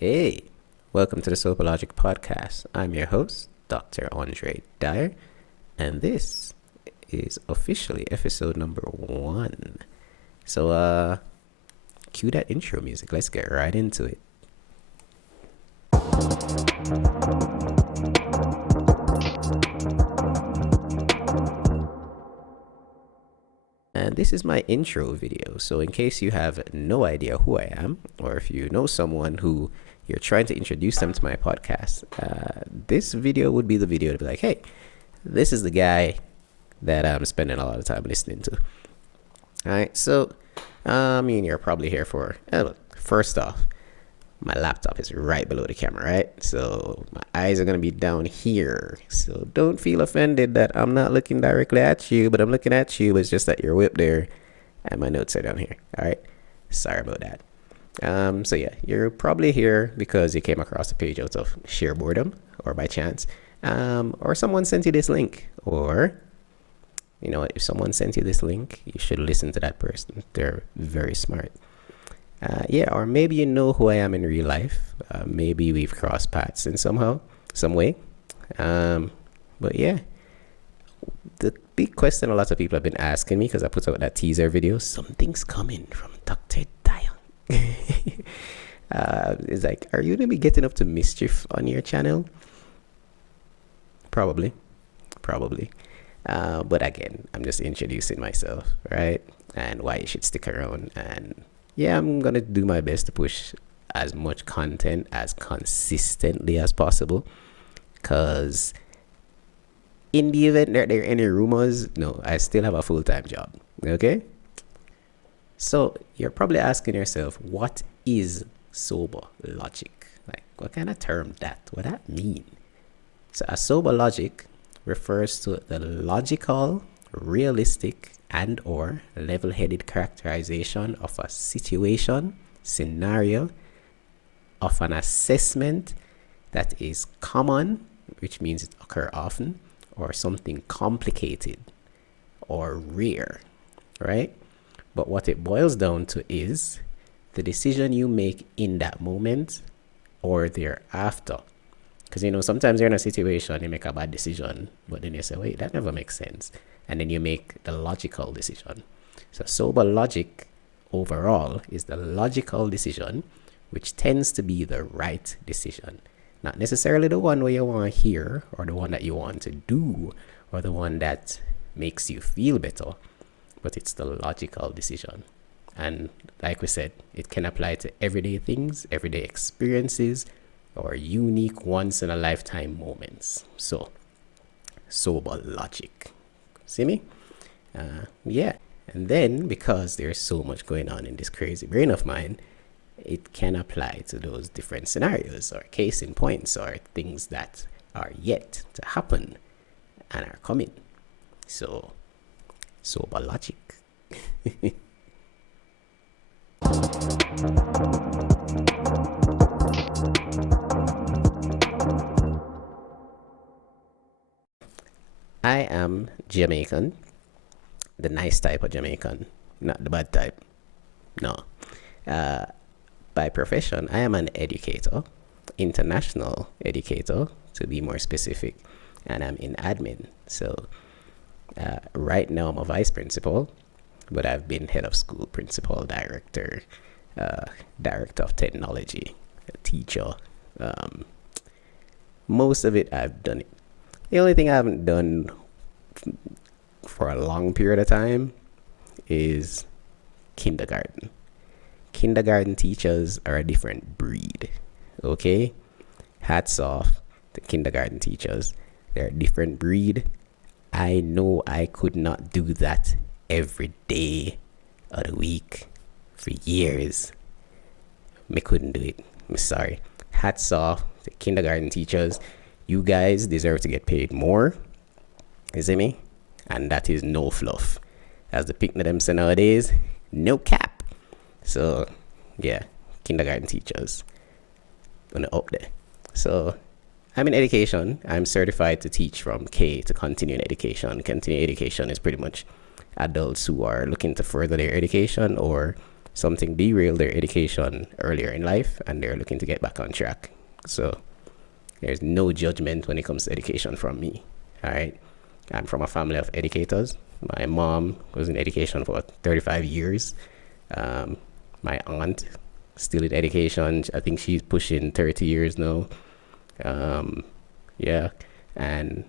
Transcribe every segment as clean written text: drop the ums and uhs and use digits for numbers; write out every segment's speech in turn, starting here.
Hey, welcome to the Logic podcast. I'm your host, Dr. André Dyer, and this is officially episode number 1. So, cue that intro music. Let's get right into it. And this is my intro video. So, in case you have no idea who I am, or if you know someone who you're trying to introduce them to my podcast, this video would be the video to be like, hey, this is the guy that I'm spending a lot of time listening to. All right. So, you're probably here for, first off, my laptop is right below the camera, right? So my eyes are going to be down here. So don't feel offended that I'm not looking directly at you, but I'm looking at you. It's just that you're whipped there and my notes are down here. All right. Sorry about that. So yeah, you're probably here because you came across the page out of sheer boredom or by chance, or someone sent you this link, or you know what, if someone sent you this link, you should listen to that person. They're very smart. Or maybe you know who I am in real life. Maybe we've crossed paths in some way. But yeah, the big question a lot of people have been asking me, because I put out that teaser video, something's coming from Dr. Dyer. It's like, are you going to be getting up to mischief on your channel? Probably. But again, I'm just introducing myself, right? And why you should stick around. And yeah, I'm going to do my best to push as much content as consistently as possible. Because in the event that there are any rumors, no, I still have a full-time job. Okay? So you're probably asking yourself, what is sober logic? Like, what kind of term that? What that mean? So a sober logic refers to the logical, realistic, and or level-headed characterization of a situation, scenario, of an assessment that is common, which means it occurs often, or something complicated or rare, right? But what it boils down to is the decision you make in that moment or thereafter. Because, sometimes you're in a situation, you make a bad decision, but then you say, wait, that never makes sense. And then you make the logical decision. So sober logic overall is the logical decision, which tends to be the right decision. Not necessarily the one where you want to hear, or the one that you want to do, or the one that makes you feel better, but it's the logical decision. And like we said, it can apply to everyday things, everyday experiences, or unique once-in-a-lifetime moments. So, sober logic. See me? Yeah. And then, because there's so much going on in this crazy brain of mine, it can apply to those different scenarios or case in points or things that are yet to happen and are coming. So, sober logic. I am Jamaican, the nice type of Jamaican, not the bad type. No. By profession, I am an educator, international educator, to be more specific, and I'm in admin. So right now I'm a vice principal, but I've been head of school, principal, director, director of technology, teacher. Most of it I've done it. The only thing I haven't done for a long period of time is kindergarten. Kindergarten teachers are a different breed, okay? Hats off to kindergarten teachers. They're a different breed. I know I could not do that every day of the week for years. I couldn't do it. I'm sorry. Hats off to kindergarten teachers. You guys deserve to get paid more. You see me? And that is no fluff. As the picnic them say nowadays, no cap. So, yeah, kindergarten teachers. Gonna up there. So, I'm in education. I'm certified to teach from K to continuing education. Continuing education is pretty much adults who are looking to further their education or something derailed their education earlier in life and they're looking to get back on track. So there's no judgment when it comes to education from me. All right. I'm from a family of educators. My mom was in education for 35 years. My aunt still in education. I think she's pushing 30 years now. Yeah. And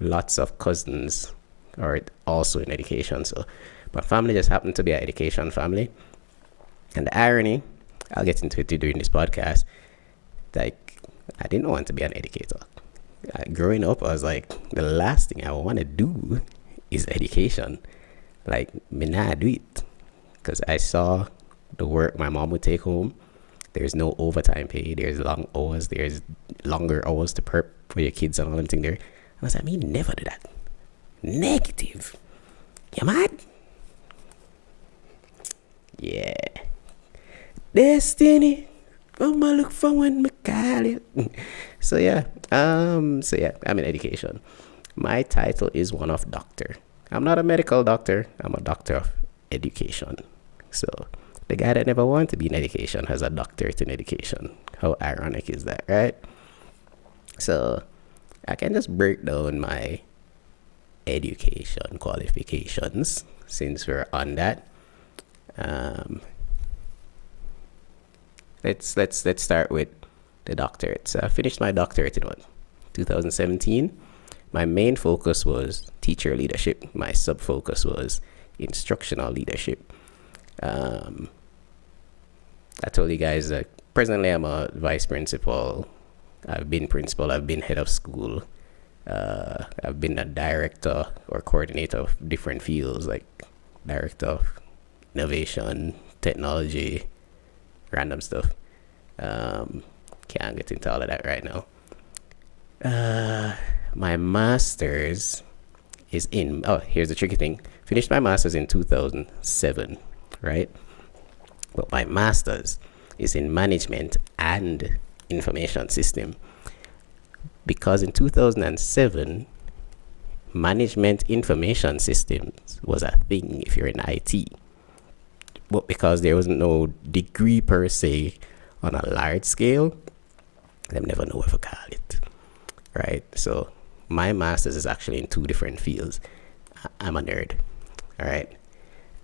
lots of cousins are also in education. So my family just happened to be an education family. And the irony, I'll get into it during this podcast, like, I didn't want to be an educator. Growing up, I was like, the last thing I want to do is education. Like, me not do it. Because I saw the work my mom would take home. There's no overtime pay. There's long hours. There's longer hours to prep for your kids and all them things there. I was like, me never do that. Negative. You mad? Yeah. Destiny. I'ma look for when me call it. So yeah, I'm in education. My title is one of doctor. I'm not a medical doctor. I'm a doctor of education. So the guy that never wanted to be in education has a doctorate in education. How ironic is that, right? So I can just break down my education qualifications since we're on that. Let's start with the doctorate. So I finished my doctorate in 2017. My main focus was teacher leadership. My sub focus was instructional leadership. I told you guys that presently I'm a vice principal. I've been principal. I've been head of school. I've been a director or coordinator of different fields, like director of innovation, technology, random stuff. Can't get into all of that right now. My master's is in, here's the tricky thing. Finished my master's in 2007, right? But my master's is in management and information system. Because in 2007, management information systems was a thing if you're in IT. But because there wasn't no degree per se on a large scale, they never know what to call it, right? So my master's is actually in two different fields. I'm a nerd, all right?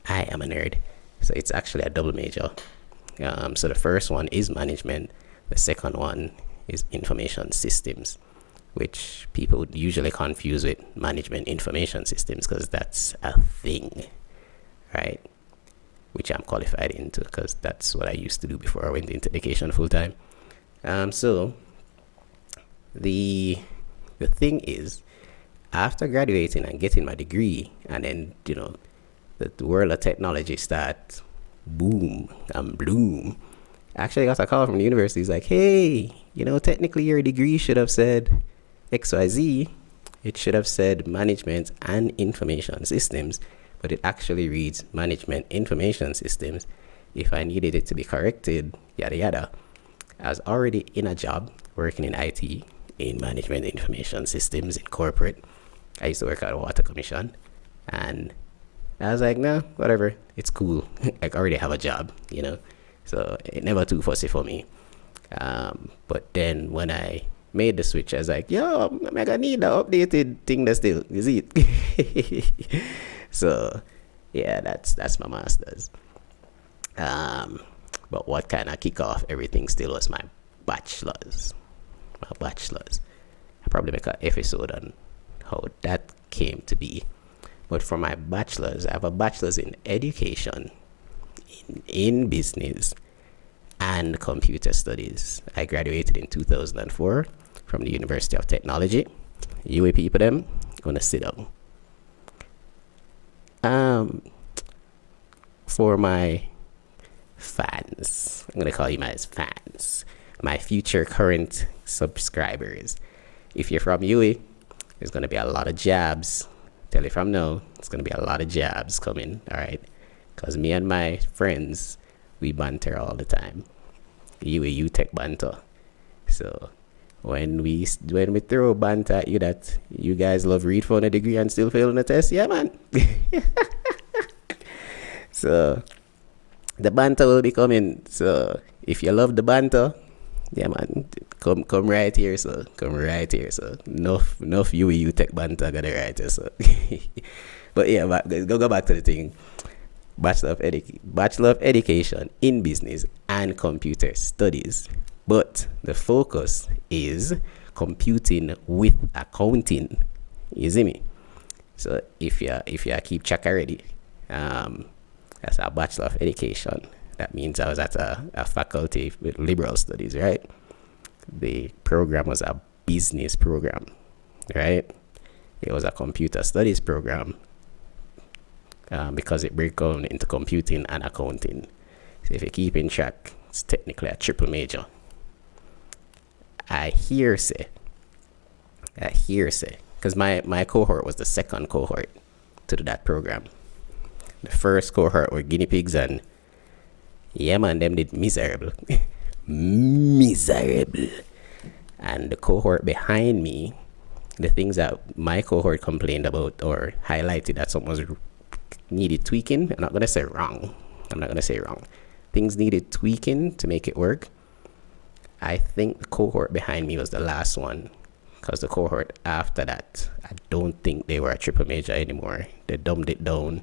I am a nerd. So it's actually a double major. So the first one is management. The second one is information systems, which people would usually confuse with management information systems because that's a thing, right? Which I'm qualified into because that's what I used to do before I went into education full time. So the thing is, after graduating and getting my degree, and then the world of technology starts boom and bloom. I actually got a call from the university. It's like, hey, technically your degree should have said XYZ. It should have said management and information systems, but it actually reads management information systems. If I needed it to be corrected, yada yada. I was already in a job working in IT, in management information systems in corporate. I used to work at a water commission, and I was like, nah, whatever, it's cool. I already have a job, so it never too fussy for me. But then when I made the switch, I was like, yo, I'm gonna need the updated thing that still is it. So yeah, that's my master's. But what kind of kick off everything still was my bachelor's. I probably make an episode on how that came to be. But for my bachelor's, I have a bachelor's in education, in business, and computer studies. I graduated in 2004 from the University of Technology. UA people them gonna sit down. For my fans, I'm gonna call you my fans, my future current subscribers. If you're from UA, there's gonna be a lot of jabs. Tell you from now, it's gonna be a lot of jabs coming. All right, because me and my friends, we banter all the time. Utech banter. So when we throw banter at you that you guys love read for a degree and still fail on the test, yeah man. So The banter will be coming. So if you love the banter, yeah man, come right here, so come right here, so enough you Utech banter gonna right here, so. But yeah, go back to the thing. Bachelor of Education in Business and Computer Studies, but the focus is computing with accounting. You see me? So if you keep track already, that's a Bachelor of Education. That means I was at a faculty with liberal studies, right? The program was a business program, right? It was a computer studies program, because it breaks down into computing and accounting. So if you keep in track, it's technically a triple major. I hear say, because my cohort was the second cohort to do that program. The first cohort were guinea pigs, and yeah man, them did miserable. Miserable. And the cohort behind me, the things that my cohort complained about or highlighted that something was needed tweaking. I'm not gonna say wrong. Things needed tweaking to make it work. I think the cohort behind me was the last one, because the cohort after that, I don't think they were a triple major anymore. They dumbed it down,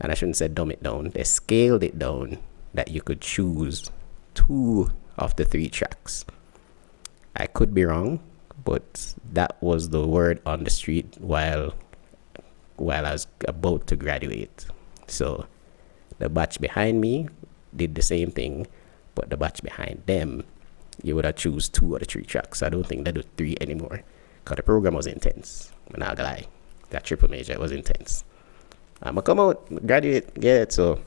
and I shouldn't say dumb it down. They scaled it down that you could choose 2 of the 3 tracks. I could be wrong, but that was the word on the street while I was about to graduate. So the batch behind me did the same thing, but the batch behind them, you would have choose 2 of the 3 tracks. I don't think they do 3 anymore, because the program was intense. I'm not gonna lie, that triple major was intense. I'm gonna come out, graduate, get it. So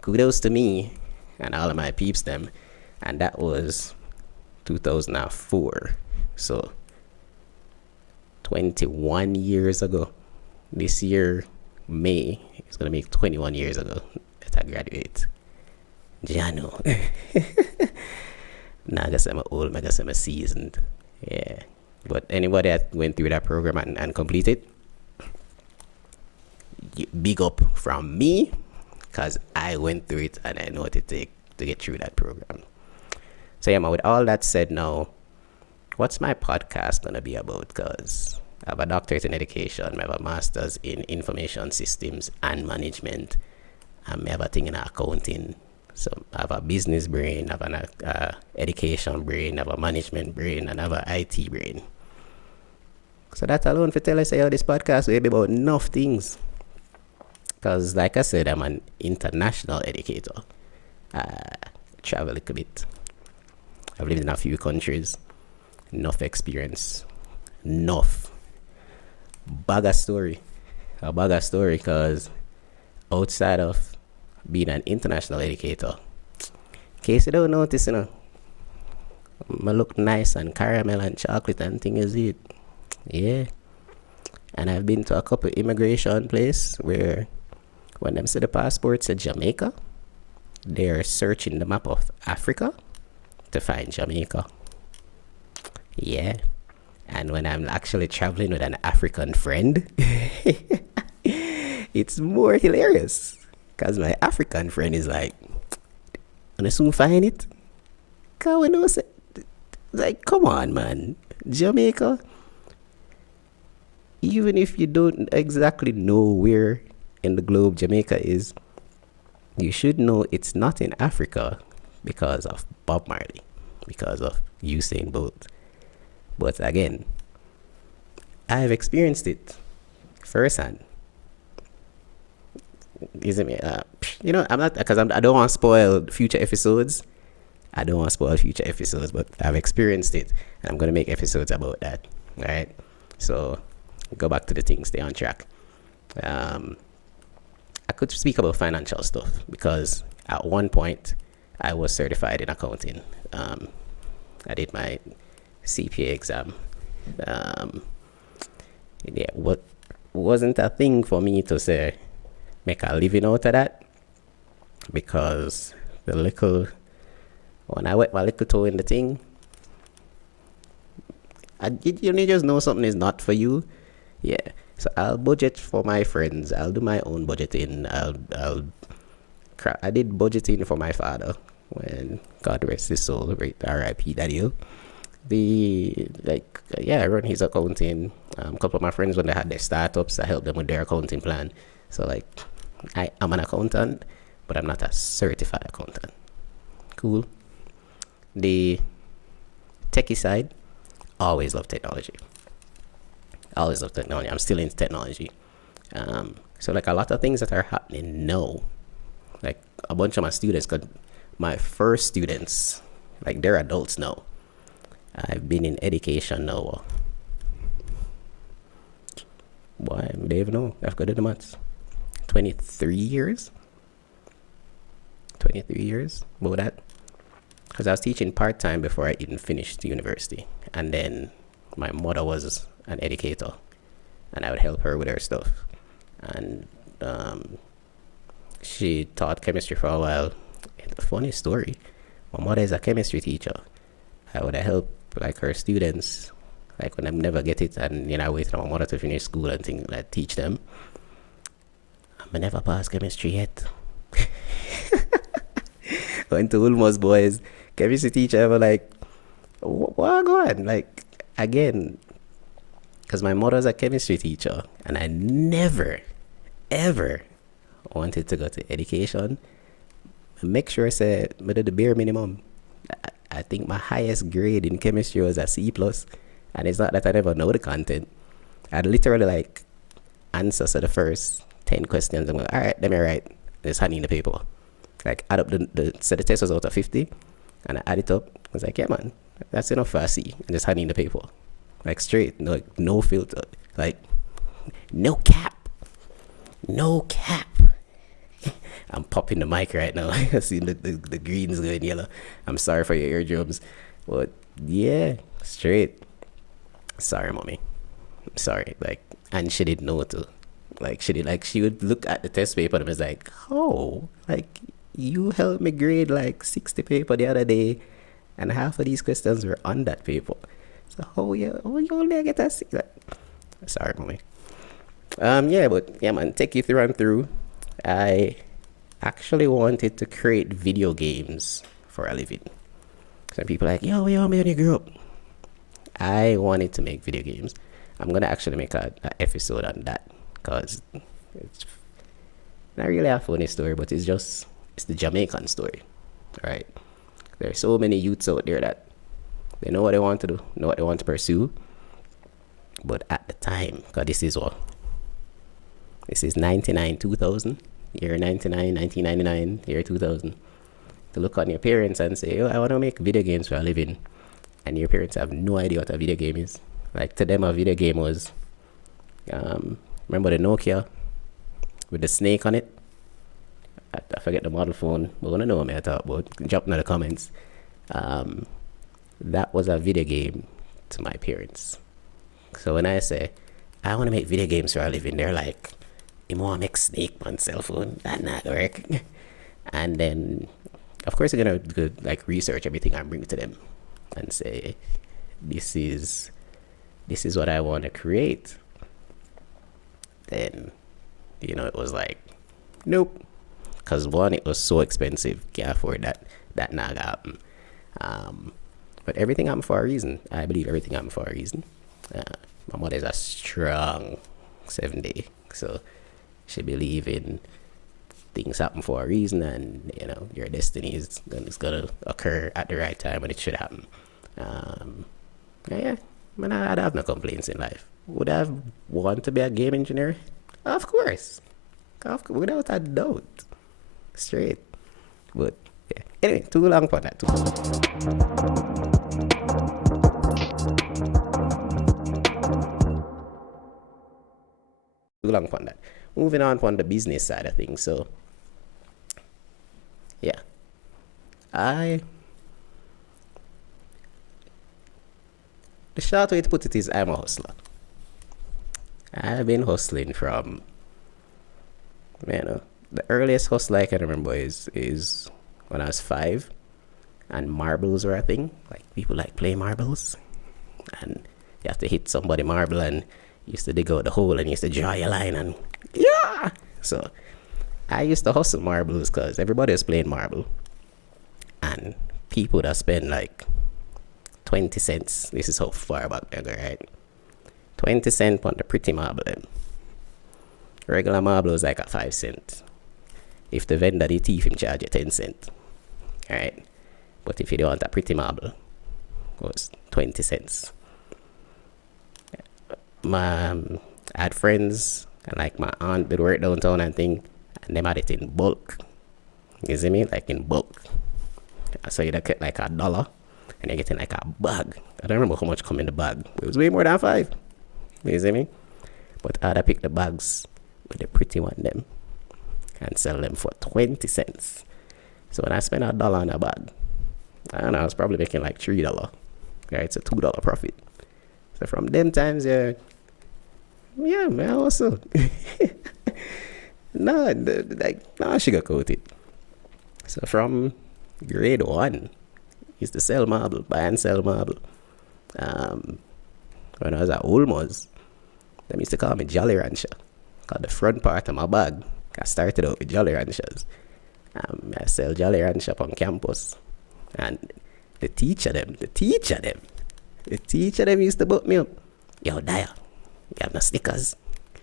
kudos to me and all of my peeps them. And that was 2004. So 21 years ago. This year, May, it's going to make 21 years ago that I graduate. Jano. Nah, I guess I'm old, I guess I'm seasoned. Yeah. But anybody that went through that program and completed, big up from me, because I went through it and I know what it takes to get through that program. So yeah, man, with all that said now, what's my podcast going to be about? Because I have a doctorate in education, I have a master's in information systems and management, and I have a thing in accounting. So I have a business brain, I have an education brain, I have a management brain, and I have an IT brain. So that alone for tell us how this podcast will be about enough things. Because like I said, I'm an international educator. Travel a little bit. I've lived in a few countries. Enough experience. Enough. A bag of story, because outside of being an international educator, in case you don't notice, I look nice and caramel and chocolate and thing is it. Yeah. And I've been to a couple immigration place where when them see the passport said Jamaica, they're searching the map of Africa to find Jamaica. Yeah. And when I'm actually traveling with an African friend, it's more hilarious. Because my African friend is like, "I'm gonna soon find it." Cause we know, like, come on, man. Jamaica, even if you don't exactly know where in the globe Jamaica is, you should know it's not in Africa because of Bob Marley, because of Usain Bolt. But again, I've experienced it firsthand. Isn't it? I'm not, because I don't want to spoil future episodes. But I've experienced it, and I'm gonna make episodes about that. All right. So go back to the thing. Stay on track. I could speak about financial stuff because at one point I was certified in accounting. I did my CPA exam. What wasn't a thing for me to say make a living out of that, because when I wet my little toe in the thing, you just know something is not for you. Yeah. So I'll budget for my friends. I'll do my own budgeting. I'll I did budgeting for my father when God rest his soul, R.I.P. Daddy. I run his accounting. A couple of my friends, when they had their startups, I helped them with their accounting plan. So like, I am an accountant, but I'm not a certified accountant. Cool. The techie side, always love technology. Always love technology. I'm still into technology. So like a lot of things that are happening now, like a bunch of my students, cause my first students, like they're adults now. I've been in education now. Why? I don't even know. I've got to do the maths. 23 years? 23 years? About that? Because I was teaching part-time before I even finished university. And then my mother was an educator. And I would help her with her stuff. And she taught chemistry for a while. It's a funny story. My mother is a chemistry teacher. I would help like her students, like when I never get it, and I wait for my mother to finish school and things like that, teach them. I never passed chemistry yet. Went to Wolmers, boys. Chemistry teacher ever like, what go on? Like, again, because my mother's a chemistry teacher, and I never, ever wanted to go to education. Make sure I say, I did the bare minimum. I think my highest grade in chemistry was a C+, and it's not that I never know the content. I'd literally like answer to the first 10 questions. I'm like, all right, let me write. Just hand in the paper. Like, add up so the test was out of 50, and I add it up. I was like, yeah, man, that's enough for a C. And just hand in the paper. Like, straight, no filter. Like, no cap. No cap. I'm popping the mic right now. I see the green's going yellow. I'm sorry for your eardrums. But yeah, straight. Sorry, mommy. I'm sorry. Like, and she didn't know to. Like, she would look at the test paper and was like, oh, like, you helped me grade like 60 paper the other day, and half of these questions were on that paper. So, you only get a 6. Like, sorry, mommy. Man, take you through and through. I actually wanted to create video games for a living. Some people are like, yo, what you want me when you grow up? I wanted to make video games. I'm gonna actually make an episode on that, because it's not really a funny story, but it's the Jamaican story, right? There's so many youths out there that they know what they want to do, know what they want to pursue, but at the time, because this is 99, 2000, year 99, 1999, year 2000. To look on your parents and say, oh, I want to make video games for a living, and your parents have no idea what a video game is. Like, to them, a video game was, remember the Nokia with the snake on it? I forget the model phone, but when I know what I talk about, drop in the comments. That was a video game to my parents. So when I say, I want to make video games for a living, they're like, you want to make snake on cell phone? That not work. And then, of course, you're going to like research everything I bring to them and say, this is what I want to create. Then, it was like, nope. Because one, it was so expensive, can't afford that. That not happen. But everything happened for a reason. I believe everything happened for a reason. My mother is a strong 7-day, so she believe in things happen for a reason, and your destiny is gonna occur at the right time when it should happen. Man, I'd have no complaints in life. Would I want to be a game engineer? Of course, without a doubt, straight. But yeah, anyway, too long for that. Too long for that. Moving on the business side of things. So, yeah, the short way to put it is I'm a hustler. I've been hustling from, the earliest hustle I can remember is when I was 5 and marbles were a thing. Like, people like play marbles, and you have to hit somebody marble, and you used to dig out the hole and you used to draw your line, and yeah. So I used to hustle marbles because everybody was playing marble. And people that spend like 20 cents. This is how far back I go, right? 20 cents on the pretty marble. Regular marble was like a 5 cent. If the vendor the thief him charge you 10 cent. Alright. But if you don't want a pretty marble, it was 20 cents. I had friends and like my aunt did work downtown and thing, and them had it in bulk. You see me? Like in bulk. So you'd get like $1 and you're getting like a bag. I don't remember how much come in the bag. It was way more than 5. You see me? But I'd pick the bags with the pretty one them and sell them for 20 cents. So when I spend $1 on a bag, I don't know, I was probably making like $3. Right? It's a $2 profit. So from them times, yeah, man, also. No, sugarcoat it. So from grade 1, used to sell marble, buy and sell marble. When I was at Wolmers, they used to call me Jolly Rancher. Cause the front part of my bag, I started out with Jolly Ranchers. I sell Jolly Rancher on campus. And the teacher them used to book me up. Yo, Dyer, you have no Snickers? I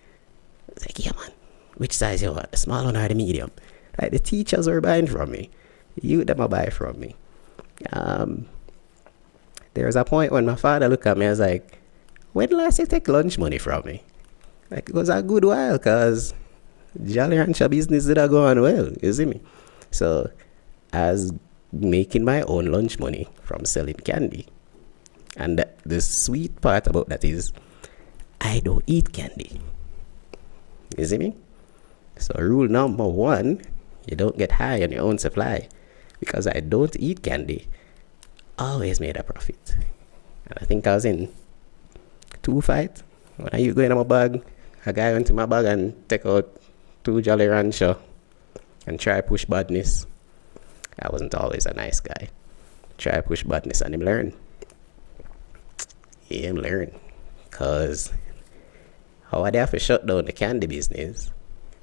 was like, yeah, man. Which size you want? The small one or the medium? Like, the teachers were buying from me. You them are buy from me. There was a point when my father looked at me and was like, when last you take lunch money from me? Like, it was a good while because Jolly Rancher business did go on well, you see me? So, I was making my own lunch money from selling candy. And the sweet part about that is, I don't eat candy. You see me? So, rule number 1, you don't get high on your own supply. Because I don't eat candy, always made a profit. And I think I was in 2 fights. When I go in my bag, a guy went to my bag and take out 2 Jolly Rancher and try push badness. I wasn't always a nice guy. Try push badness and him learn. Him learn. Because how I have to shut down the candy business,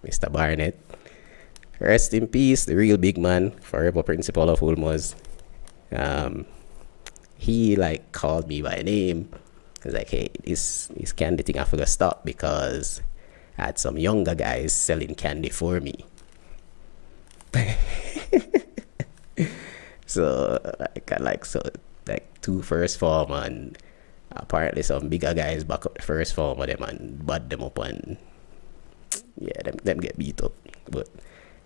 Mr. Barnett. Rest in peace, the real big man, forever principal of Wolmers. He like called me by name. He was like, hey, this candy thing I forgot to stop because I had some younger guys selling candy for me. So like 2 first form and apparently some bigger guys back up the first form of them and bad them up and yeah, them get beat up. But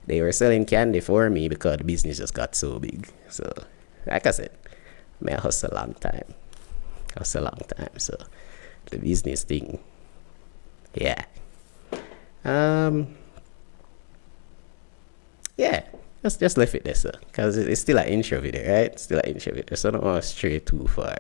they were selling candy for me because the business just got so big. So, like I said, I hustle a long time. So, the business thing, yeah. Yeah, just left it there, sir. Because it's still an intro video, right? So, I don't want to stray too far.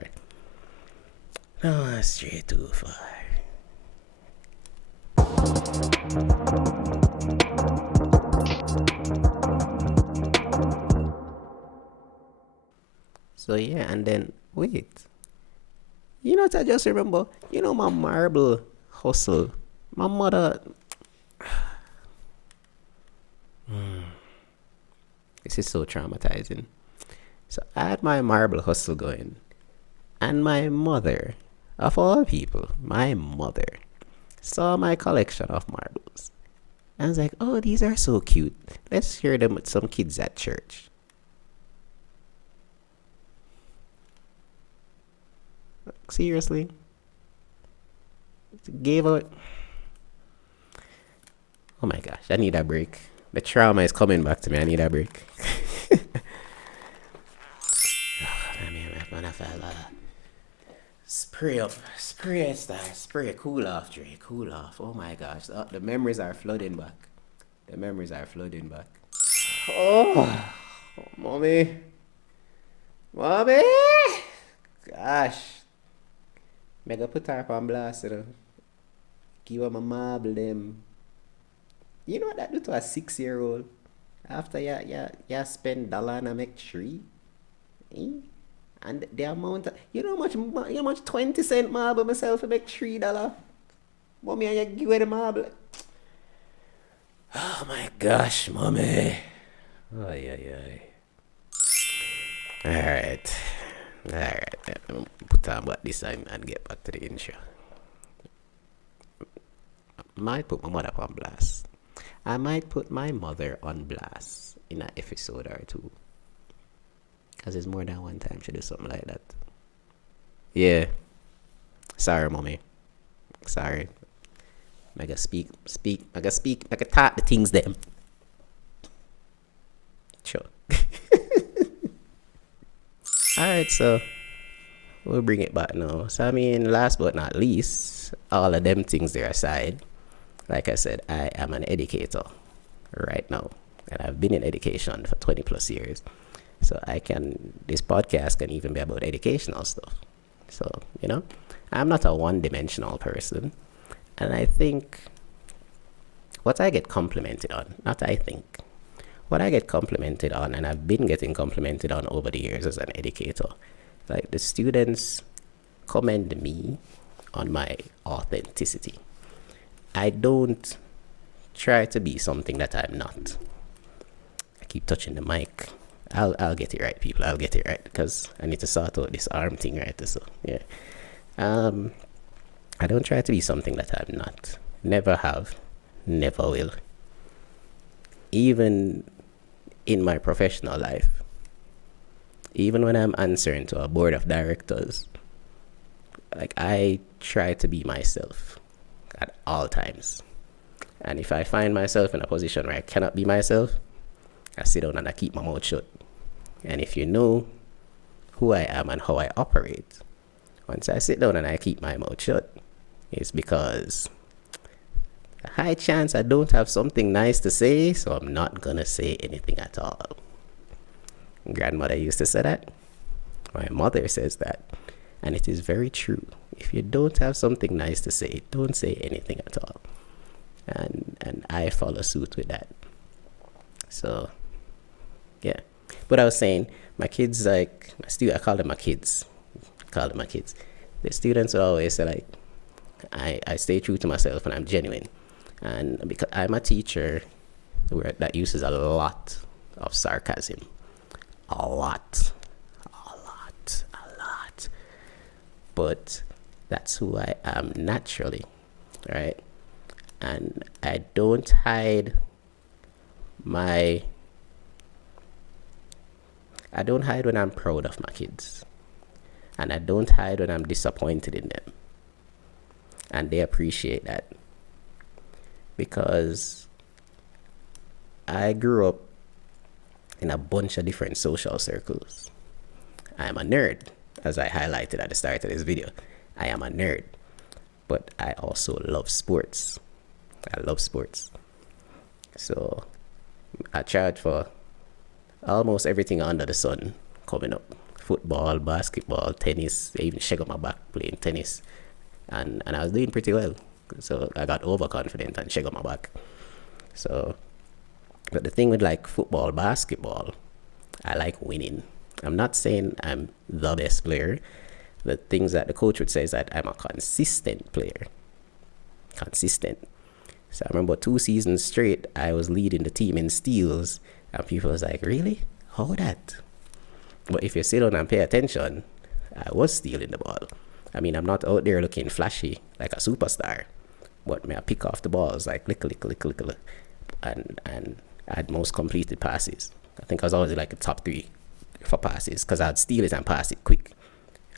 So yeah, and then wait. You know what I just remember? You know my marble hustle. My mother. This is so traumatizing. So I had my marble hustle going, and my mother, of all people, my mother, saw my collection of marbles. And was like, oh, these are so cute. Let's share them with some kids at church. Seriously? Gave out. Oh my gosh, I need a break. The trauma is coming back to me. I need a break. Spray, cool off, Dre, cool off. Oh my gosh, the memories are flooding back. Oh, mommy. Gosh. Mega put her up on blast, you know. Give her my marble them. You know what that do to a 6-year-old? After you spend $1 and make 3? Eh? And the amount of, you know how much 20 cent marble myself to make $3? Mommy, and you give her the marble. Oh my gosh, mommy. Oh, yeah, yeah. Alright. Alright. Put on back this time and get back to the intro. Might put my mother on blast. I might put my mother on blast in an episode or two. Because it's more than one time she do something like that. Yeah. Sorry, mommy. Sorry. I gotta speak. I gotta talk the things them. Sure. Alright, so we'll bring it back now. So I mean, last but not least, all of them things there aside, like I said, I am an educator right now. And I've been in education for 20 plus years. So this podcast can even be about educational stuff. So, I'm not a one-dimensional person. And I think what I get complimented on, what I get complimented on, and I've been getting complimented on over the years as an educator, like the students commend me on my authenticity. I don't try to be something that I'm not. I keep touching the mic. I'll get it right, people. I'll get it right because I need to sort out this arm thing right. So yeah, I don't try to be something that I'm not. Never have, never will. Even in my professional life, even when I'm answering to a board of directors, like I try to be myself at all times. And if I find myself in a position where I cannot be myself, I sit down and I keep my mouth shut. And if you know who I am and how I operate, once I sit down and I keep my mouth shut, it's because a high chance I don't have something nice to say, so I'm not gonna say anything at all. Grandmother used to say that. My mother says that. And it is very true. If you don't have something nice to say, don't say anything at all. And I follow suit with that. So, yeah. But I was saying, my kids, I call them my kids. The students will always say, like, I stay true to myself and I'm genuine. And because I'm a teacher that uses a lot of sarcasm. A lot. But that's who I am naturally, right? And I don't hide when I'm proud of my kids. And I don't hide when I'm disappointed in them. And they appreciate that. Because I grew up in a bunch of different social circles. I am a nerd, as I highlighted at the start of this video. I am a nerd. But I also love sports. So I charge for almost everything under the sun coming up. Football, basketball, tennis. I even shake up my back playing tennis. And I was doing pretty well. So I got overconfident and shake up my back. So, but the thing with like football, basketball, I like winning. I'm not saying I'm the best player. The things that the coach would say is that I'm a consistent player. So I remember 2 seasons straight, I was leading the team in steals, and people was like, really? How that? But if you sit down and pay attention, I was stealing the ball. I mean, I'm not out there looking flashy like a superstar, but may I pick off the balls like lick, and I had most completed passes. I think I was always like a top 3 for passes because I'd steal it and pass it quick.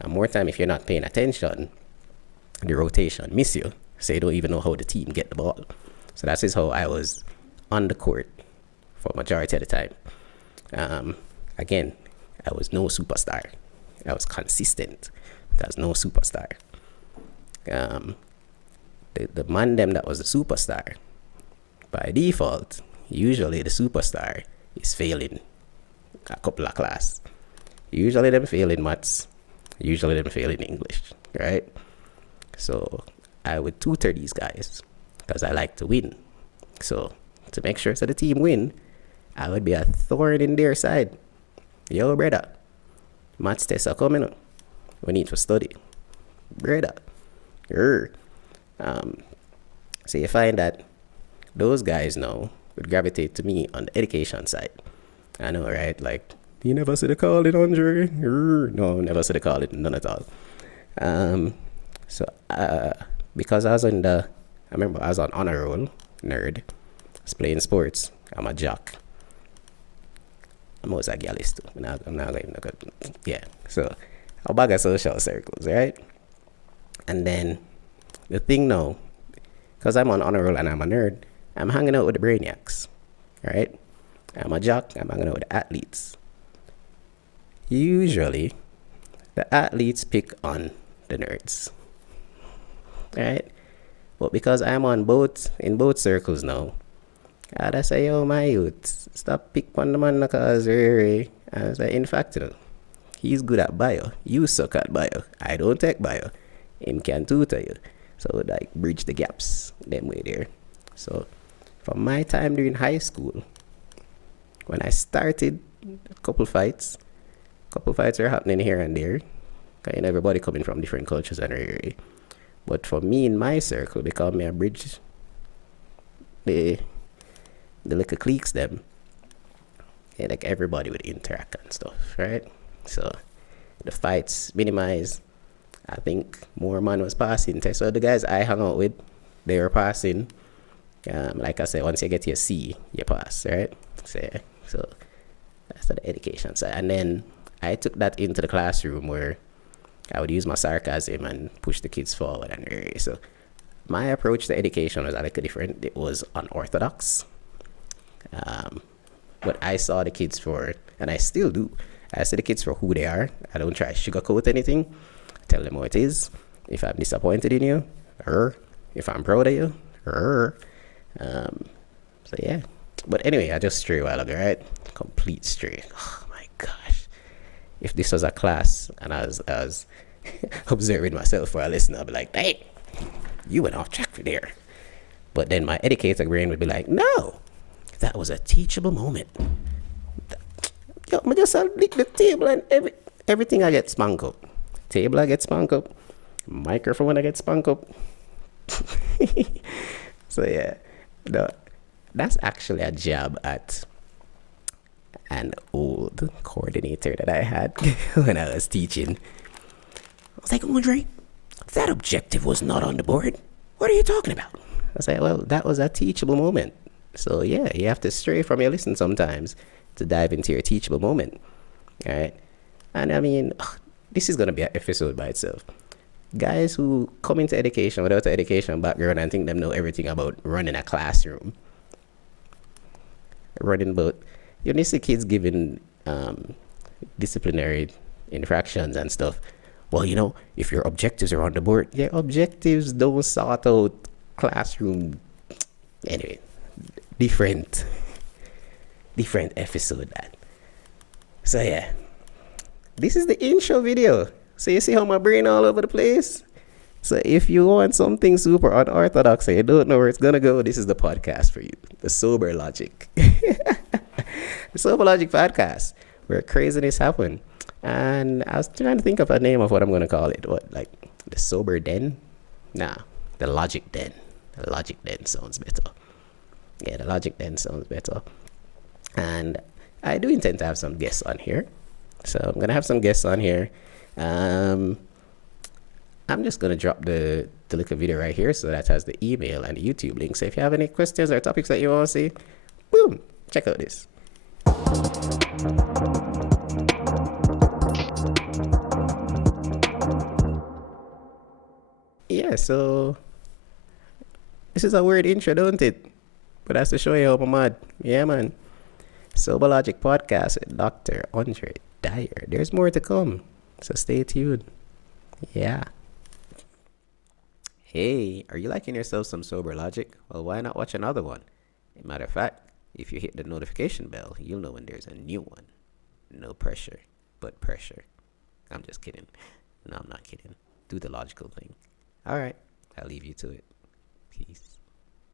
And more time, if you're not paying attention, the rotation miss you, so you don't even know how the team get the ball. So that is how I was on the court for majority of the time. Again, I was no superstar. I was consistent. I was no superstar. The man them that was a superstar, by default, usually the superstar is failing a couple of class. Usually them fail in maths. Usually them fail in English, right? So I would tutor these guys because I like to win. So to make sure so the team win, I would be a thorn in their side. Yo, brother, maths tests are coming up. We need to study. Brother. So you find that those guys now, would gravitate to me on the education side. I know, right? Like, you never said to call it, Andre. No, never said to call it, none at all. So because I remember I was on honor roll, nerd. I was playing sports. I'm a jock. I'm also a gallist too. I'm not going to yeah. So I'll bag of social circles, right? And then the thing now, because I'm on honor roll and I'm a nerd, I'm hanging out with the brainiacs, right? I'm a jock. I'm hanging out with the athletes. Usually, the athletes pick on the nerds, right? But because I'm in both circles now, I say, yo, my youth, stop pick on the man because and I say, in fact, he's good at bio. You suck at bio. I don't take bio. Him can tutor you. So like bridge the gaps them way there. So from my time during high school, when I started, a couple fights were happening here and there. And everybody coming from different cultures and area. But for me in my circle, because me a bridge the little cliques them, yeah, like everybody would interact and stuff, right? So the fights minimize. I think more man was passing. So the guys I hung out with, they were passing. Like I said, once you get your C, you pass, right? So that's the education side. And then I took that into the classroom where I would use my sarcasm and push the kids forward. And so my approach to education was a little different. It was unorthodox. But I saw the kids for, and I still do, I see the kids for who they are. I don't try to sugarcoat anything. I tell them what it is. If I'm disappointed in you, or if I'm proud of you, or so yeah. But anyway, I just stray a while ago, right? Complete stray. Oh my gosh. If this was a class and I was observing myself for a lesson, I'd be like, hey, you went off track for there. But then my educator brain would be like, no, that was a teachable moment. Yo, I just lick the table and everything I get spunk up. Table I get spunk up. Microphone I get spunk up. So yeah, no, that's actually a jab at an old coordinator that I had when I was teaching. I was like, Andre, that objective was not on the board. What are you talking about? I was like, well, that was a teachable moment. So yeah, you have to stray from your lesson sometimes to dive into your teachable moment. All right. And I mean, this is going to be an episode by itself. Guys who come into education without an education background and think them know everything about running a classroom. Running both. You see kids giving disciplinary infractions and stuff. Well, if your objectives are on the board, your objectives don't sort out classroom. Anyway, different episode that. So yeah, this is the intro video. So you see how my brain all over the place? So if you want something super unorthodox and you don't know where it's gonna go, this is the podcast for you. The Sober Logic. The Sober Logic podcast, where craziness happen. And I was trying to think of a name of what I'm gonna call it. What, like the Sober Den? Nah, the Logic Den. The Logic Den sounds better. Yeah, the Logic Den sounds better. And I do intend to have some guests on here. So I'm gonna have some guests on here. I'm just gonna drop the little video right here, so that has the email and the YouTube link. So if you have any questions or topics that you want to see, boom, check out this. Yeah, so this is a weird intro, don't it? But that's to show you how I'm mad. Yeah, man. Sober Logic podcast with Dr. André Dyer. There's more to come, so stay tuned. Yeah. Hey, are you liking yourself some Sober Logic? Well, why not watch another one? As a matter of fact, if you hit the notification bell, you'll know when there's a new one. No pressure, but pressure. I'm just kidding. No, I'm not kidding. Do the logical thing. All right, I'll leave you to it. Peace.